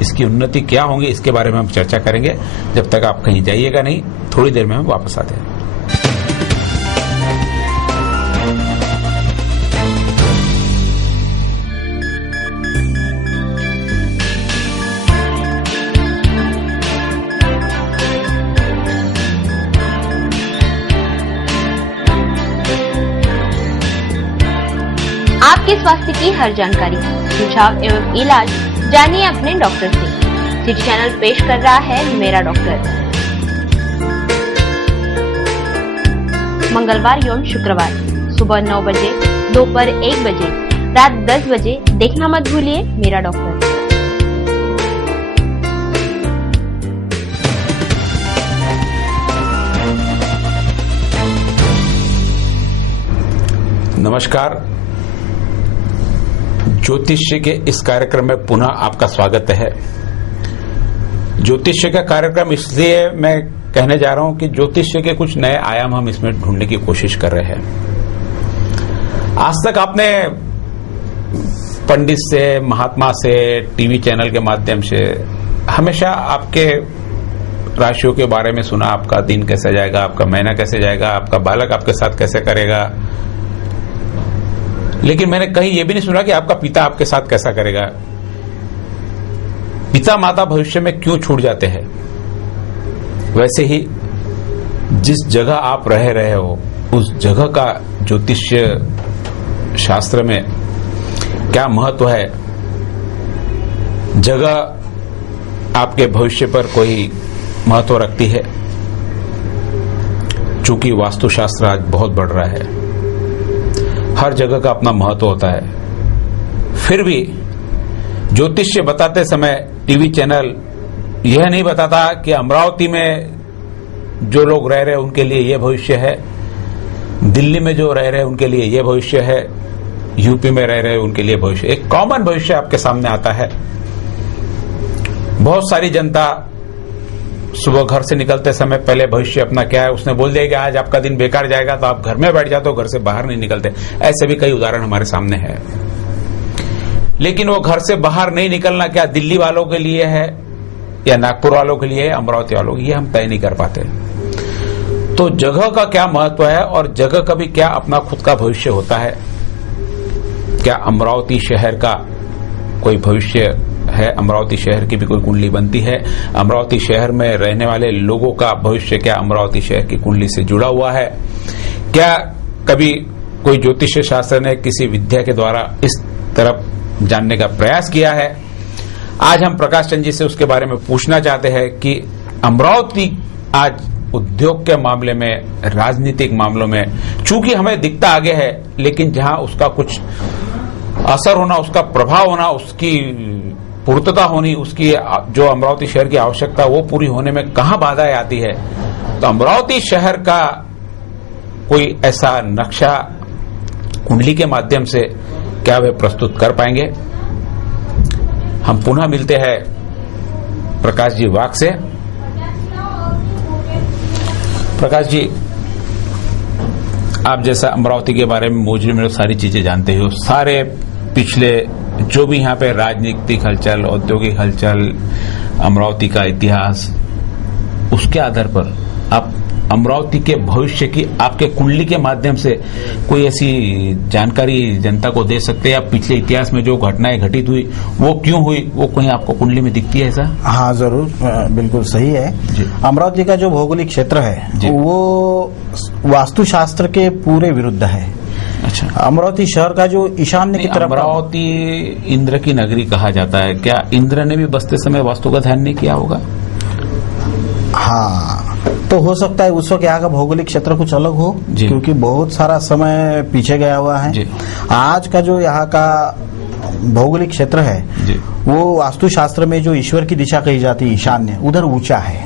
इसकी उन्नति क्या होंगी, इसके बारे में हम चर्चा करेंगे। जब तक आप कहीं जाइएगा नहीं, थोड़ी देर में हम वापस आते हैं। आपके स्वास्थ्य की हर जानकारी, सुझाव एवं इलाज जानिए अपने डॉक्टर से। सिटी चैनल पेश कर रहा है मेरा डॉक्टर। मंगलवार एवं शुक्रवार सुबह 9 बजे, दोपहर 1 बजे, रात 10 बजे देखना मत भूलिए मेरा डॉक्टर। नमस्कार, ज्योतिष्य के इस कार्यक्रम में पुनः आपका स्वागत है। ज्योतिष्य का कार्यक्रम इसलिए मैं कहने जा रहा हूं कि ज्योतिष्य के कुछ नए आयाम हम इसमें ढूंढने की कोशिश कर रहे हैं। आज तक आपने पंडित से, महात्मा से, टीवी चैनल के माध्यम से हमेशा आपके राशियों के बारे में सुना। आपका दिन कैसे जाएगा, आपका महीना कैसे जाएगा, आपका बालक आपके साथ कैसे करेगा, लेकिन मैंने कहीं यह भी नहीं सुना कि आपका पिता आपके साथ कैसा करेगा। पिता माता भविष्य में क्यों छूट जाते हैं। वैसे ही जिस जगह आप रह रहे हो उस जगह का ज्योतिष्य शास्त्र में क्या महत्व है। जगह आपके भविष्य पर कोई महत्व रखती है। चूंकि वास्तुशास्त्र आज बहुत बढ़ रहा है, हर जगह का अपना महत्व होता है। फिर भी ज्योतिष्य बताते समय टीवी चैनल यह नहीं बताता कि अमरावती में जो लोग रह रहे हैं उनके लिए यह भविष्य है, दिल्ली में जो रह रहे हैं उनके लिए यह भविष्य है, यूपी में रह रहे हैं उनके लिए भविष्य। एक कॉमन भविष्य आपके सामने आता है। बहुत सारी जनता सुबह घर से निकलते समय पहले भविष्य अपना क्या है उसने बोल दिया कि आज आपका दिन बेकार जाएगा, तो आप घर में बैठ जाते हो, घर से बाहर नहीं निकलते। ऐसे भी कई उदाहरण हमारे सामने है। लेकिन वो घर से बाहर नहीं निकलना क्या दिल्ली वालों के लिए है या नागपुर वालों के लिए है, अमरावती वालों के लिए, हम तय नहीं कर पाते। तो जगह का क्या महत्व है और जगह का भी क्या अपना खुद का भविष्य होता है। क्या अमरावती शहर का कोई भविष्य है, अमरावती शहर की भी कोई कुंडली बनती है, अमरावती शहर में रहने वाले लोगों का भविष्य क्या अमरावती शहर की कुंडली से जुड़ा हुआ है। क्या कभी कोई ज्योतिष शास्त्र ने किसी विद्या के द्वारा इस तरफ जानने का प्रयास किया है। आज हम प्रकाश चंद जी से उसके बारे में पूछना चाहते हैं कि अमरावती आज उद्योग के मामले में, राजनीतिक मामलों में, चूंकि हमें दिखता आगे है, लेकिन जहां उसका कुछ असर होना, उसका प्रभाव होना, उसकी पूर्तता होनी, उसकी जो अमरावती शहर की आवश्यकता वो पूरी होने में कहां बाधाएं आती है। तो अमरावती शहर का कोई ऐसा नक्शा कुंडली के माध्यम से क्या वे प्रस्तुत कर पाएंगे। हम पुनः मिलते हैं प्रकाश जी वाक से। प्रकाश जी, आप जैसा अमरावती के बारे में मोजरी में सारी चीजें जानते हो, सारे पिछले जो भी यहाँ पे राजनीतिक हलचल, औद्योगिक हलचल, अमरावती का इतिहास, उसके आधार पर आप अमरावती के भविष्य की आपके कुंडली के माध्यम से कोई ऐसी जानकारी जनता को दे सकते हैं। या पिछले इतिहास में जो घटनाएं घटित हुई वो क्यों हुई, वो कहीं आपको कुंडली में दिखती है ऐसा? हाँ जरूर, बिल्कुल सही है। अमरावती का जो भौगोलिक क्षेत्र है वो वास्तुशास्त्र के पूरे विरुद्ध है। अच्छा, अमरावती शहर का जो ईशान्य की तरफ, अमरावती इंद्र की नगरी कहा जाता है। क्या इंद्र ने भी बसते समय वास्तु का ध्यान नहीं किया होगा? हाँ, तो हो सकता है उस वक्त यहाँ का भौगोलिक क्षेत्र कुछ अलग हो, क्योंकि बहुत सारा समय पीछे गया हुआ है। आज का जो यहाँ का भौगोलिक क्षेत्र है वो वास्तुशास्त्र में जो ईश्वर की दिशा कही जाती है ईशान्य, उधर ऊंचा है।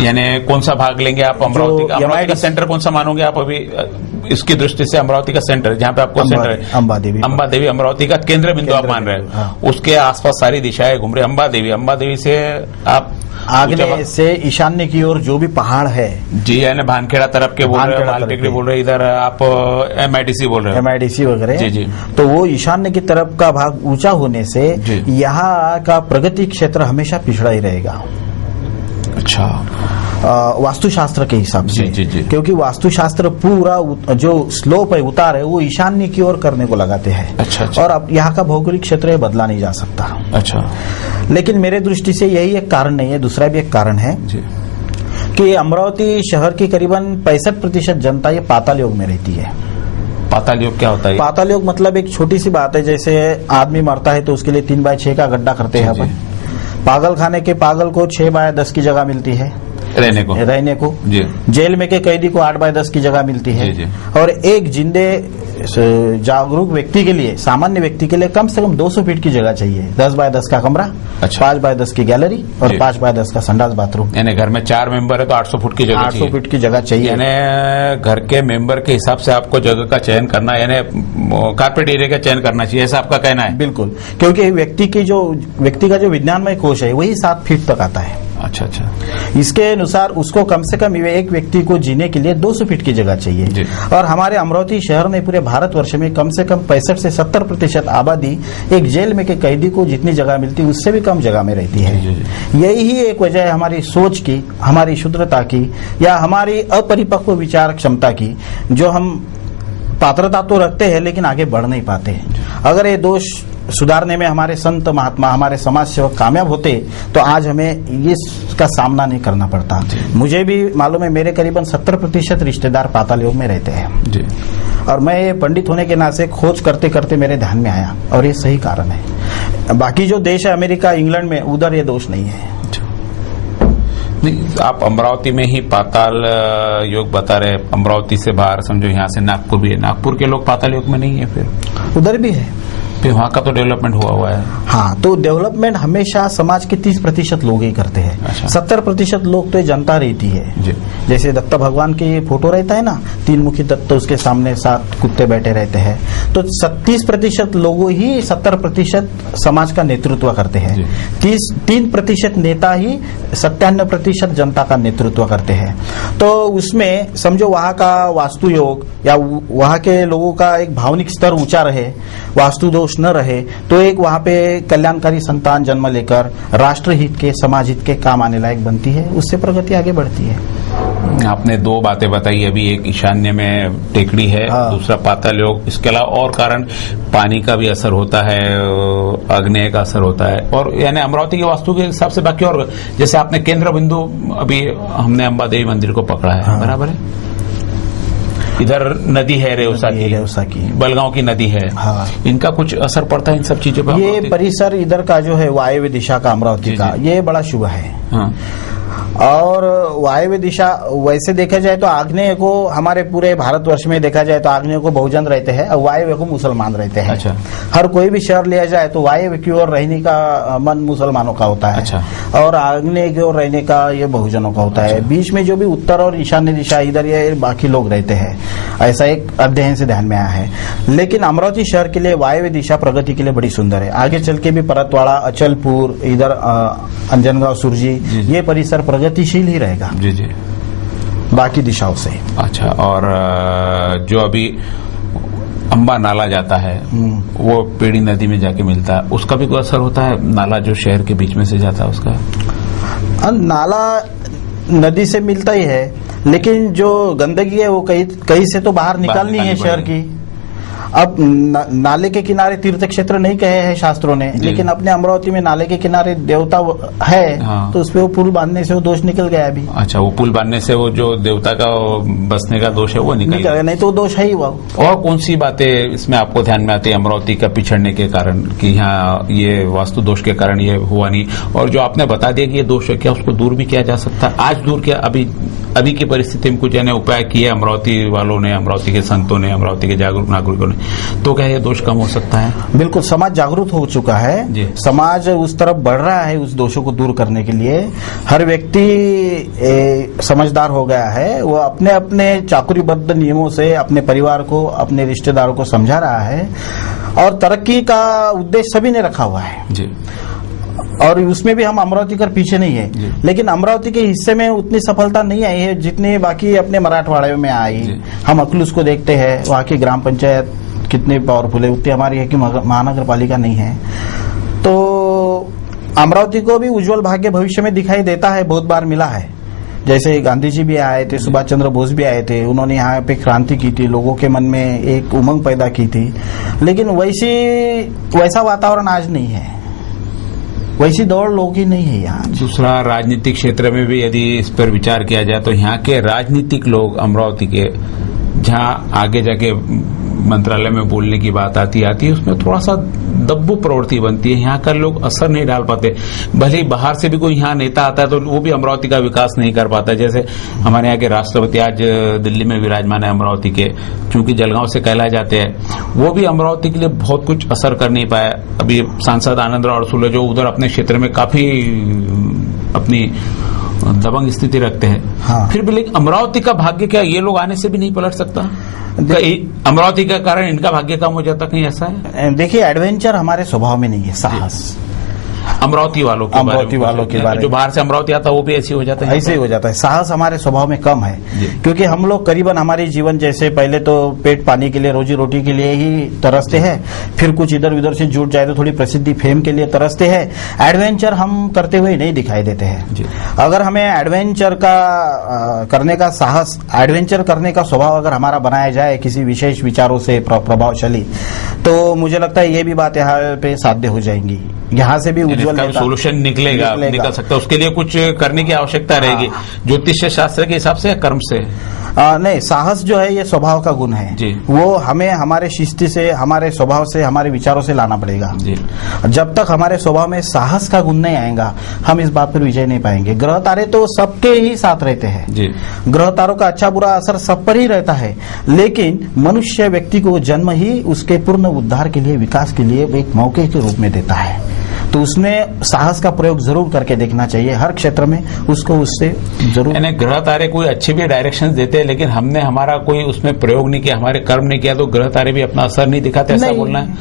यानी कौन सा भाग लेंगे आप अमरावती का सेंटर कौन सा मानोगे आप? अभी इसकी दृष्टि से अमरावती का सेंटर जहाँ पे आपको सेंटर है अंबा देवी अमरावती का केंद्र बिंदु आप मान रहे हैं। हाँ। उसके आसपास सारी दिशाएं घूम रहे। अंबा देवी से आप आग्नेय से ईशान्य की ओर जो भी पहाड़ है जी, यानी भानखेड़ा तरफ के बोल रहे हैं, माल टेकरी बोल रहे हैं, इधर आप MIDC बोल रहे हैं, MIDC वगैरह जी जी। तो वो ईशान्य की तरफ का भाग ऊंचा होने से यहाँ का प्रगति क्षेत्र हमेशा पिछड़ा ही रहेगा। अच्छा, वास्तुशास्त्र के हिसाब से जी, जी। क्योंकि वास्तुशास्त्र पूरा जो स्लोप है, उतार है, वो ईशान्य की ओर करने को लगाते हैं। अच्छा, अच्छा। और अब यहाँ का भौगोलिक क्षेत्र बदला नहीं जा सकता। अच्छा, लेकिन मेरे दृष्टि से यही एक कारण नहीं है, दूसरा भी एक कारण है जी कि अमरावती शहर की करीबन 65% जनता ये पाताल योग में रहती है। पाताल योग क्या होता है? पाताल योग मतलब एक छोटी सी बात है, जैसे आदमी मरता है तो उसके लिए 3x6 का गड्ढा करते हैं अपन। पागल खाने के पागल को 6x10 की जगह मिलती है रहने को जी। जेल में के कैदी को 8x10 की जगह मिलती है जी। और एक जिंदे जागरूक व्यक्ति के लिए, सामान्य व्यक्ति के लिए कम से कम 200 फीट की जगह चाहिए। 10x10 का कमरा, अच्छा। 5x10 की गैलरी और 5x10 का संडास बाथरूम। यानी घर में 4 मेंबर है तो 800 फुट की जगह 800 फीट की जगह चाहिए। यानी घर के मेंबर के हिसाब से आपको जगह का चयन करना, यानी कारपेट एरिया का चयन करना चाहिए, ऐसा आपका कहना है? बिल्कुल, क्योंकि व्यक्ति का जो विज्ञानमय कोश है वही 7 फीट तक आता है। अच्छा अच्छा। इसके अनुसार उसको कम से कम एक व्यक्ति को जीने के लिए 200 फीट की जगह चाहिए। और हमारे अमरावती शहर में पूरे भारतवर्ष में कम से कम 65 से 70% आबादी एक जेल में के कैदी को जितनी जगह मिलती है उससे भी कम जगह में रहती है। यही एक वजह है हमारी सोच की, हमारी शुद्धता की या हमारी अपरिपक्व विचार क्षमता की, जो हम पात्रता तो रखते हैं लेकिन आगे बढ़ नहीं पाते। अगर ये दोष सुधारने में हमारे संत महात्मा, हमारे समाज सेवक कामयाब होते तो आज हमें इसका सामना नहीं करना पड़ता। मुझे भी मालूम है, मेरे करीबन 70% रिश्तेदार पाताल योग में रहते हैं जी। और मैं ये पंडित होने के नाते खोज करते करते मेरे ध्यान में आया और ये सही कारण है। बाकी जो देश है अमेरिका, इंग्लैंड में, उधर ये दोष नहीं है। नहीं, आप अमरावती में ही पाताल योग बता रहे, अमरावती से बाहर समझो यहाँ से नागपुर भी है, नागपुर के लोग पाताल योग में नहीं है, फिर उधर भी है, फिर वहाँ का तो डेवलपमेंट हुआ है। हाँ, तो डेवलपमेंट हमेशा समाज के 30% लोग ही करते हैं। अच्छा। 70% लोग तो जनता रहती है जी। जैसे दत्त भगवान के ये फोटो रहता है ना, 3 मुखी दत्त, उसके सामने 7 कुत्ते बैठे रहते हैं, तो 30% लोगों ही 70% समाज का नेतृत्व करते हैं। 3% नेता ही 97% जनता का नेतृत्व करते हैं। तो उसमें समझो वहाँ का वास्तु योग या वहाँ के लोगों का एक भावनिक स्तर ऊंचा रहे, वास्तु दोष न रहे, तो एक वहाँ पे कल्याणकारी संतान जन्म लेकर राष्ट्र हित के, समाज हित के काम आने लायक बनती है, उससे प्रगति आगे बढ़ती है। आपने 2 बातें बताई अभी, एक ईशान्य में टेकड़ी है, दूसरा पाताल योग, इसके अलावा और कारण पानी का भी असर होता है, आग्नेय का असर होता है, और यानी अमरावती के वास्तु के हिसाब से बाकी और जैसे आपने केंद्र बिंदु अभी हमने अंबा देवी मंदिर को पकड़ा है, बराबर है, इधर नदी है रेवसा की, बलगांव की नदी है, हाँ। इनका कुछ असर पड़ता है इन सब चीजों पर? ये परिसर इधर का जो है वायव्य दिशा का अमरावती का, ये बड़ा शुभ है। हाँ। और वायव्य दिशा वैसे देखा जाए तो आग्नेय को, हमारे पूरे भारतवर्ष में देखा जाए तो आग्नेय को बहुजन रहते हैं और वायव्य को मुसलमान रहते हैं। अच्छा। हर कोई भी शहर लिया जाए तो वायव्य की ओर रहने का मन मुसलमानों का होता है। अच्छा। और आग्नेय की ओर रहने का ये बहुजनों का होता है। बीच में जो भी उत्तर और ईशान्य दिशा, इधर ये बाकी लोग रहते हैं, ऐसा एक अध्ययन से ध्यान में आया है। लेकिन अमरावती शहर के लिए वायव्य दिशा प्रगति के लिए बड़ी सुंदर है। आगे चल के भी परतवाड़ा, अचलपुर, इधर अंजनगांव, सुरजी, ये परिसर प्रगतिशील ही रहेगा जी जी बाकी दिशाओं से। अच्छा, और जो अभी अंबा नाला जाता है वो पेड़ी नदी में जाके मिलता है, उसका भी कोई असर होता है? नाला जो शहर के बीच में से जाता है उसका? नाला नदी से मिलता ही है, लेकिन जो गंदगी है वो कहीं से तो बाहर निकालनी है शहर की। अब नाले के किनारे तीर्थ क्षेत्र नहीं कहे हैं शास्त्रों ने, लेकिन अपने अमरावती में नाले के किनारे देवता है, हाँ। तो उसपे वो पुल बांधने से वो दोष निकल गया अभी। अच्छा, वो पुल बांधने से वो जो देवता का बसने का दोष है वो निकल गया, नहीं तो वो दोष है ही वो। और कौन सी बातें इसमें आपको ध्यान में आती है अमरावती का पिछड़ने के कारण, कि यहाँ ये वास्तु दोष के कारण ये हुआ नहीं, और जो आपने बता दिया कि ये दोष है, क्या उसको दूर भी किया जा सकता है? आज दूर किया, अभी की परिस्थिति में कुछ उपाय किए अमरावती वालों ने, अमरावती के संतों ने, अमरावती के जागरूक नागरिकों ने, तो क्या ये दोष कम हो सकता है? बिल्कुल, समाज जागरूक हो चुका है, समाज उस तरफ बढ़ रहा है उस दोषों को दूर करने के लिए। हर व्यक्ति समझदार हो गया है, वो अपने अपने चाकुरीबद्ध नियमों से अपने परिवार को, अपने रिश्तेदारों को समझा रहा है और तरक्की का उद्देश्य सभी ने रखा हुआ है जी। और उसमें भी हम अमरावती कर पीछे नहीं है, लेकिन अमरावती के हिस्से में उतनी सफलता नहीं आई है जितनी बाकी अपने मराठवाड़े में आई। हम अखलूस को देखते हैं, वहाँ की ग्राम पंचायत कितने पावरफुल है, उतनी हमारी है कि महानगर पालिका नहीं है। तो अमरावती को भी उज्जवल भाग्य भविष्य में दिखाई देता है, बहुत बार मिला है। जैसे गांधी जी भी आए थे, सुभाष चंद्र बोस भी आए थे, उन्होंने यहाँ पे क्रांति की थी, लोगों के मन में एक उमंग पैदा की थी, लेकिन वैसा वातावरण आज नहीं है, वैसी दौड़ लोग ही नहीं है यहाँ। दूसरा, राजनीतिक क्षेत्र में भी यदि इस पर विचार किया जाए तो यहाँ के राजनीतिक लोग अमरावती के, जहाँ आगे जाके मंत्रालय में बोलने की बात आती है, उसमें थोड़ा सा दब्बू प्रवृत्ति बनती है। यहाँ का लोग असर नहीं डाल पाते। भले ही बाहर से भी कोई यहाँ नेता आता है तो वो भी अमरावती का विकास नहीं कर पाता। जैसे हमारे यहाँ के राष्ट्रपति आज दिल्ली में विराजमान है अमरावती के, क्योंकि जलगांव से कहलाए जाते हैं, वो भी अमरावती के लिए बहुत कुछ असर कर नहीं पाया। अभी सांसद आनंदराव अड़सुले जो उधर अपने क्षेत्र में काफी अपनी दबंग स्थिति रखते हैं, हाँ। फिर भी लेकिन अमरावती का भाग्य क्या ये लोग आने से भी नहीं पलट सकता? अमरावती का कारण इनका भाग्य कम हो जाता, कहीं ऐसा है? देखिए, एडवेंचर हमारे स्वभाव में नहीं है, साहस अमरावती वालों के बारे जो बाहर से अमरावती आता है वो भी ऐसे हो जाता है, ऐसे ही हो जाता है। साहस हमारे स्वभाव में कम है, क्योंकि हम लोग करीबन हमारे जीवन जैसे पहले तो पेट पानी के लिए, रोजी रोटी के लिए ही तरसते हैं, फिर कुछ इधर उधर से जुट जाए तो थोड़ी प्रसिद्धि फेम के लिए तरसते हैं। एडवेंचर हम करते हुए नहीं दिखाई देते हैं। अगर हमें एडवेंचर का करने का साहस, एडवेंचर करने का स्वभाव अगर हमारा बनाया जाए किसी विशेष विचारों से प्रभावशाली, तो मुझे लगता है ये भी बात यहाँ पे साध्य हो जाएंगी। यहाँ से भी उज्जवल सोल्यूशन निकलेगा, निकल सकता है। उसके लिए कुछ करने की आवश्यकता रहेगी, ज्योतिष शास्त्र के हिसाब से या कर्म से? नहीं, साहस जो है ये स्वभाव का गुण है जी। वो हमें हमारे शिस्ती से, हमारे स्वभाव से, हमारे विचारों से लाना पड़ेगा जी। जब तक हमारे स्वभाव में साहस का गुण नहीं आएगा, हम इस बात पर विजय नहीं पाएंगे। ग्रह तारे तो सबके ही साथ रहते हैं जी। ग्रह तारों का अच्छा बुरा असर सब पर ही रहता है, लेकिन मनुष्य व्यक्ति को जन्म ही उसके पूर्ण उद्धार के लिए, विकास के लिए एक मौके के रूप में देता है। तो उसमें साहस का प्रयोग जरूर करके देखना चाहिए हर क्षेत्र में, उसको उससे जरूर। यानी ग्रह तारे कोई अच्छे भी डायरेक्शंस देते हैं, लेकिन हमने हमारा कोई उसमें प्रयोग नहीं किया, हमारे कर्म नहीं किया, तो ग्रह तारे भी अपना असर नहीं दिखाते, ऐसा बोलना है?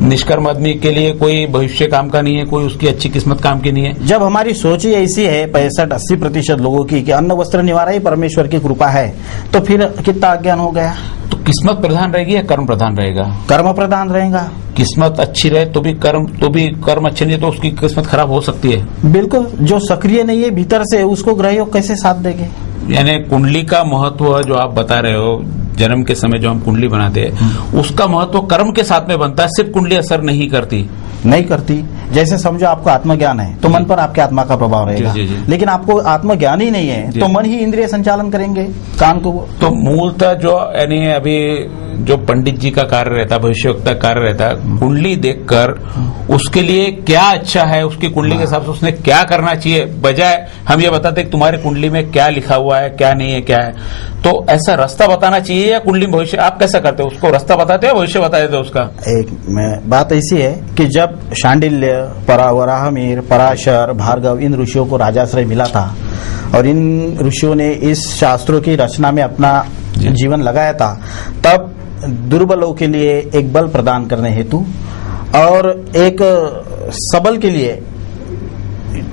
निष्कर्म आदमी के लिए कोई भविष्य काम का नहीं है, कोई उसकी अच्छी किस्मत काम की नहीं है। जब हमारी सोच ही ऐसी है 65-80% लोगों की कि अन्न वस्त्र निवारा ही परमेश्वर की कृपा है, तो फिर कितना अज्ञान हो गया। तो किस्मत प्रधान रहेगी या कर्म प्रधान रहेगा? कर्म प्रधान रहेगा। किस्मत अच्छी रहे तो भी कर्म अच्छे नहीं तो उसकी किस्मत खराब हो सकती है। बिल्कुल, जो सक्रिय नहीं है भीतर से, उसको ग्रहयोग कैसे साथ देंगे? यानी कुंडली का महत्व जो आप बता रहे हो, जन्म के समय जो हम कुंडली बनाते हैं, उसका महत्व कर्म के साथ में बनता है, सिर्फ कुंडली असर नहीं करती। जैसे समझो आपको आत्मज्ञान है तो मन पर आपके आत्मा का प्रभाव रहेगा, लेकिन आपको आत्मज्ञान ही नहीं है तो मन ही इंद्रिय संचालन करेंगे कान को। तो मूलतः जो यानी अभी जो पंडित जी का कार्य रहता है, भविष्यवक्ता कार्य रहता है, कुंडली देखकर उसके लिए क्या अच्छा है, उसकी कुंडली के हिसाब से उसने क्या करना चाहिए, बजाय हम ये बताते कि तुम्हारी कुंडली में क्या लिखा हुआ है, क्या नहीं है, क्या है। तो ऐसा रास्ता बताना चाहिए या कुंडली भविष्य आप कैसा करते हो? उसको रास्ता बताते हो, भविष्य बता देते हो उसका? बात ऐसी है कि जब शांडिल्य, वराहमिहिर, पराशर, भार्गव, इन ऋषियों को राजाश्रय मिला था और इन ऋषियों ने इस शास्त्रों की रचना में अपना जीवन लगाया था, तब दुर्बलों के लिए एक बल प्रदान करने हेतु और एक सबल के लिए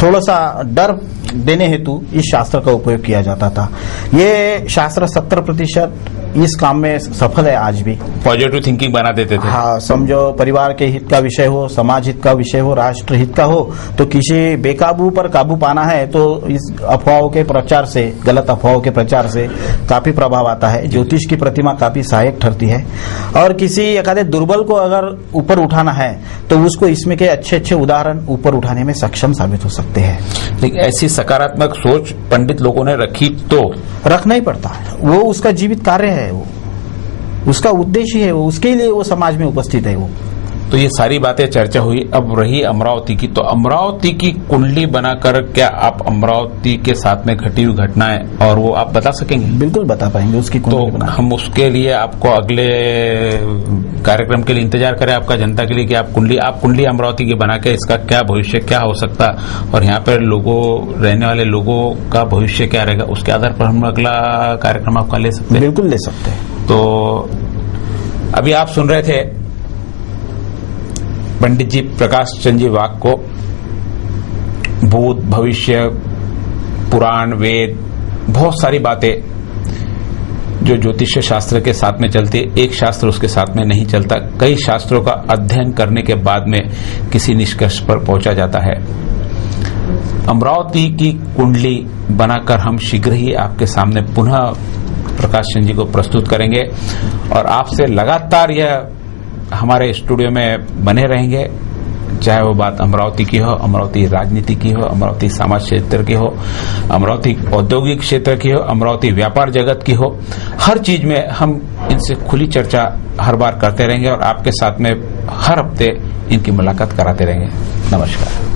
थोड़ा सा डर देने हेतु इस शास्त्र का उपयोग किया जाता था। ये शास्त्र 70% इस काम में सफल है आज भी। पॉजिटिव थिंकिंग बना देते थे। हाँ, समझो परिवार के हित का विषय हो, समाज हित का विषय हो, राष्ट्र हित का हो, तो किसी बेकाबू पर काबू पाना है तो इस अफवाहों के प्रचार से, गलत अफवाहों के प्रचार से काफी प्रभाव आता है। ज्योतिष की प्रतिमा काफी सहायक ठहरती है और किसी एकाधे दुर्बल को अगर ऊपर उठाना है तो उसको इसमें के अच्छे उदाहरण ऊपर उठाने में सक्षम साबित हो सकते हैं। लेकिन ऐसी सकारात्मक सोच पंडित लोगों ने रखी तो रखना ही पड़ता है, वो उसका जीवित कार्य है, वो उसका उद्देश्य है, वो उसके लिए वो समाज में उपस्थित है। वो तो ये सारी बातें चर्चा हुई। अब रही अमरावती की, तो अमरावती की कुंडली बनाकर क्या आप अमरावती के साथ में घटी हुई घटनाएं और वो आप बता सकेंगे? बिल्कुल बता पाएंगे उसकी कुंडली तो हम उसके लिए आपको अगले कार्यक्रम के लिए इंतजार करें आपका, जनता के लिए, कि आप कुंडली अमरावती की बना के इसका क्या भविष्य क्या हो सकता और यहाँ पर रहने वाले लोगों का भविष्य क्या रहेगा, उसके आधार पर हम अगला कार्यक्रम आपका ले सकते हैं। बिल्कुल ले सकते हैं। तो अभी आप सुन रहे थे पंडित जी प्रकाश चंद जी वाघ को। भूत, भविष्य, पुराण, वेद, बहुत सारी बातें जो ज्योतिष शास्त्र के साथ में चलती है, एक शास्त्र उसके साथ में नहीं चलता। कई शास्त्रों का अध्ययन करने के बाद में किसी निष्कर्ष पर पहुंचा जाता है। अमरावती की कुंडली बनाकर हम शीघ्र ही आपके सामने पुनः प्रकाश चंद जी को प्रस्तुत करेंगे और आपसे लगातार यह हमारे स्टूडियो में बने रहेंगे, चाहे वो बात अमरावती की हो, अमरावती राजनीति की हो, अमरावती समाज क्षेत्र की हो, अमरावती औद्योगिक क्षेत्र की हो, अमरावती व्यापार जगत की हो। हर चीज में हम इनसे खुली चर्चा हर बार करते रहेंगे और आपके साथ में हर हफ्ते इनकी मुलाकात कराते रहेंगे। नमस्कार।